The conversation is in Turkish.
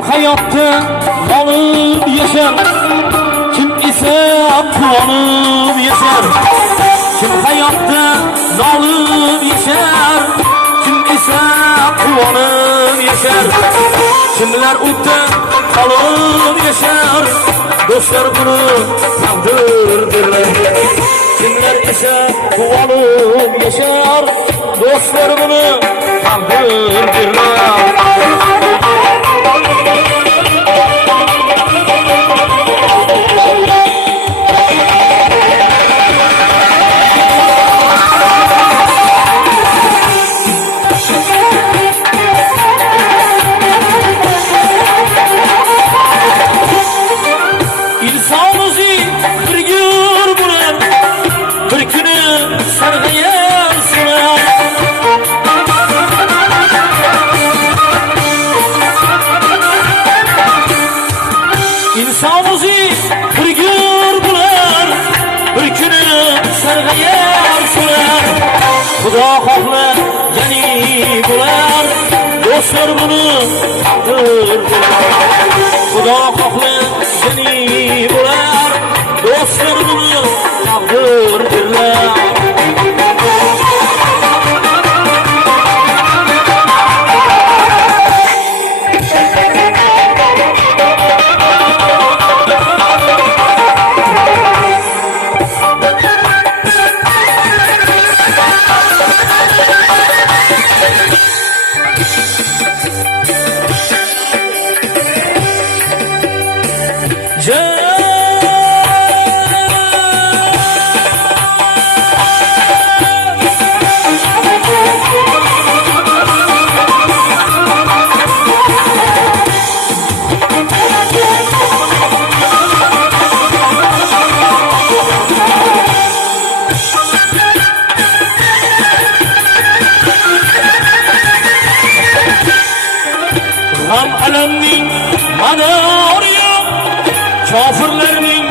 Hayatda kalıp yaşar, kim ise kullanıp yaşar. Kim hayatta kalıp yaşar, kim ise kullanıp yaşar. Kimler utta kalıp yaşar, dostlar bunu takdirdirler. Kimler ise kullanıp yaşar, dostlar bunu takdirdirler. İnsanımızı bir gün bular, bir günü sargayar sular. Xudo xohlar yani bular, dostlar bunu takdirdirlar. Xudo xohlar yani bular, dostlar bunu takdirdirlar. Ham alamning manoriyo, kofirlarning